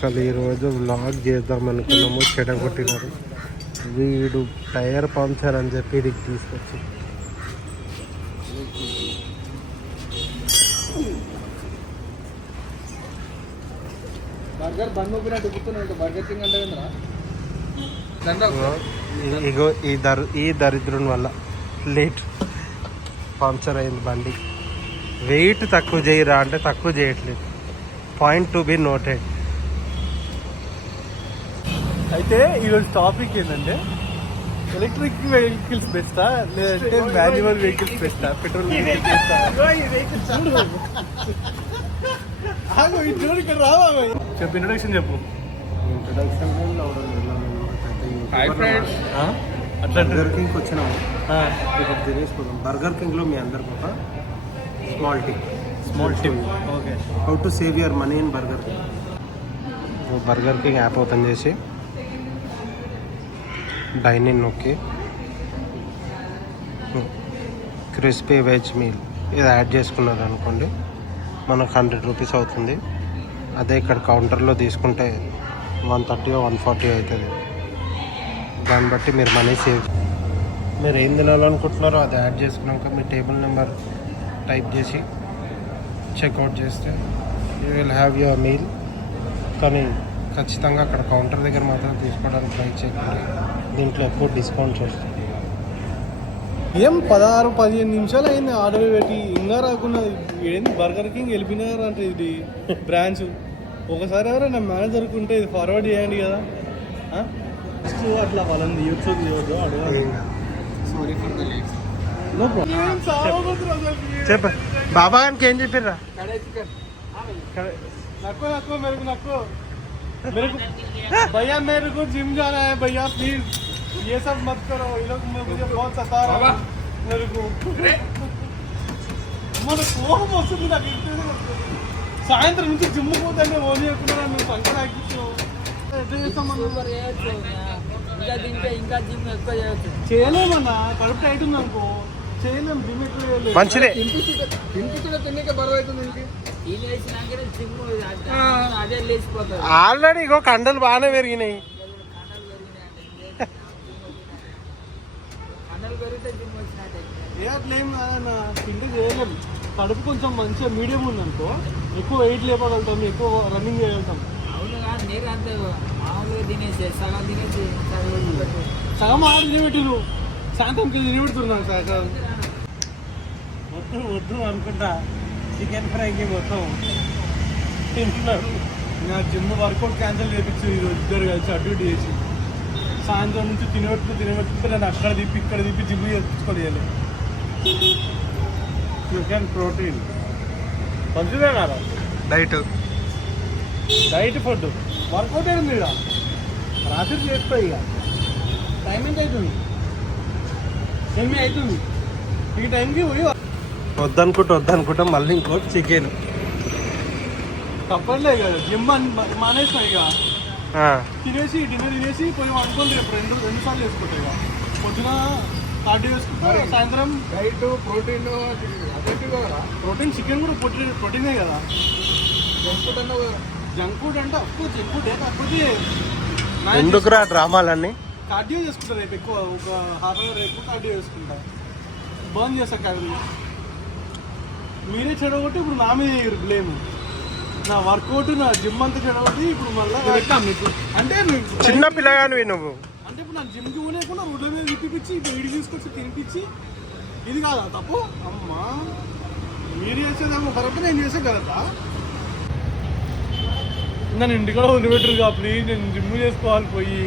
అసలు ఈరోజు వ్లాగ్ చేద్దాం అనుకున్నాము, చెడగొట్టినారు. వీడు టైర్ పంక్చర్ అని చెప్పి ఇడికి తీసుకొచ్చి ఇగో ఈ దరిద్రుని వల్ల లేట్ పంక్చర్ అయింది బండి. వెయిట్ తక్కువ చేయరా అంటే తక్కువ చేయట్లేదు. Point to be noted. అయితే ఈరోజు టాపిక్ ఏంటంటే ఎలక్ట్రిక్ వెహికల్స్ బెస్టా లేదంటే మాన్యువల్ వెహికల్స్ బెస్టా, పెట్రోల్ ఇక్కడ రావా చెప్పు, ఇంట్రొడక్షన్ చెప్పు. అట్లా బర్గర్ కింగ్కి వచ్చినాము, ఇక్కడ తినేసుకుందాం. బర్గర్ కింగ్లో మీ అందరికి ఒక small tip. Okay, how to save your money in burger king. Burger king app open చేసి డైన్ ఇన్ నొక్కి క్రిస్పీ వెజ్ మీల్ ఇది యాడ్ చేసుకున్నారు అనుకోండి, మనకు 100 రూపీస్ అవుతుంది. అదే ఇక్కడ కౌంటర్లో తీసుకుంటే 130 140 అవుతుంది. దాన్ని బట్టి మీరు మనీ సేవ్. మీరు ఏం తినాలనుకుంటున్నారో అది యాడ్ చేసుకున్నాక మీ టేబుల్ నెంబర్ టైప్ చేసి చెక్అవుట్ చేస్తే you will have your meal. కానీ ఖచ్చితంగా అక్కడ కౌంటర్ దగ్గర మాత్రం తీసుకోవడానికి ట్రై చేయకండి, దీంట్లో ఎక్కువ డిస్కౌంట్స్ వస్తాయి. ఏం 16-15 నిమిషాలు అయింది ఆర్డర్ పెట్టి, ఇంకా రాకుండా ఏంది బర్గర్ కింగ్ వెళ్ళిపోయినారు అంటే ఇది బ్రాంచ్. ఒకసారి ఎవరైనా మేనేజర్ ఉంటే ఇది ఫార్వర్డ్ చేయండి కదా. అట్లా వాళ్ళని తీయొచ్చు అడగాలి. చెప్ప బాబా గారికి ఏం చెప్పారా? నక్కో मेरे को भैया मेरे को जिम जाना है भैया प्लीज ये सब मत करो, ये लोग मुझे बहुत सता रहा है मेरे को. మన కోపం వస్తుంది నాకు. సాయంత్రం నుంచి జిమ్ పోతానే ఓని అనుకున్నా మేము సంకర చేయలేమన్నా. కడుపు టైట్ ఉంది అనుకో, చేయలేము. జిమ్ ఎక్కువ మంచిదే. తిండికి బరువు అవుతుంది. ఆల్రెడీ ఇగో కండలు బాగానే పెరిగినాయి. అట్లేం కాదన్నా, తిండి చేయలేము. కడుపు కొంచెం మంచిగా మీడియం ఉందనుకో ఎక్కువ వెయిట్ లేపగలుగుతాం, ఎక్కువ రన్నింగ్ చేయగలుగుతాం. సగం ఆడ తినబెట్టిను, సాయంత్రంకి తినబెడుతున్నాను. సగం వద్దు అనుకుంటా చికెన్ ఫ్రైకి మొత్తం తింటున్నారు. నా జిమ్ వర్కౌట్ క్యాన్సిల్ చేయించు ఈరోజు ఇద్దరు కలిసి అటు ఇటు చేసి. సాయంత్రం నుంచి తినబెట్టుకుంటే నేను అక్కడ తిప్పి ఇక్కడ తిప్పి జిమ్ చేయించుకోలేదు. చికెన్ ప్రోటీన్ మంచిదే కదా డైట్ ఫుడ్. వర్కౌట్ అయింది ఇక రాత్రి చేసుకో. ఇక టైం ఎంత అవుతుంది? 8 అవుతుంది. ఈ టైంకి పోయి వద్దనుకుంటా మళ్ళీ ఇంకోటి చికెన్. తప్పట్లేదు కదా, జిమ్ మానేసినా. ఇక డిన్నర్ తినేసి పోయి అనుకోండి. రేపు 2 సార్లు వేసుకుంటా. ఇక పొద్దున కార్డియో వేసుకుంటా, సాయంత్రం డైట్ ప్రోటీన్ చికెన్ కూడా ప్రోటీనే కదా. జంక్ ఫుడ్ అంటే అఫ్కోర్స్ జంక్ ఫుడ్ కాకపోతే ఎందుకురా డ్రామాలన్నీ. కార్డియో చేసుకుంటా రేపు ఎక్కువ, ఒక ½ అవర్ ఎక్కువ కార్డియో చేసుకుంటా, బర్న్ చేస్తా క్యాలరీ. మీరే చెడగొట్టి ఇప్పుడు నా మీద బ్లేమ్. నా వర్కౌట్ నా జిమ్ అంతా చెడగొట్టి ఇప్పుడు మళ్ళీ మీకు అంటే చిన్న పిల్లగానివి నువ్వు. అంటే ఇప్పుడు నా జిమ్కి పోలేకుండా రోడ్ల మీద తిప్పిపించి ఇప్పుడు ఇడి తీసుకొచ్చి తినిపించి ఇది కాదా తప్పు? అమ్మా మీరు చేసేదేమో కరెక్ట్, నేను చేసే కరెక్టా? నన్ను ఇంటికాడ వదిలిపెట్టరుగా ప్లీజ్, నేను జిమ్ చేసుకోవాలి పోయి.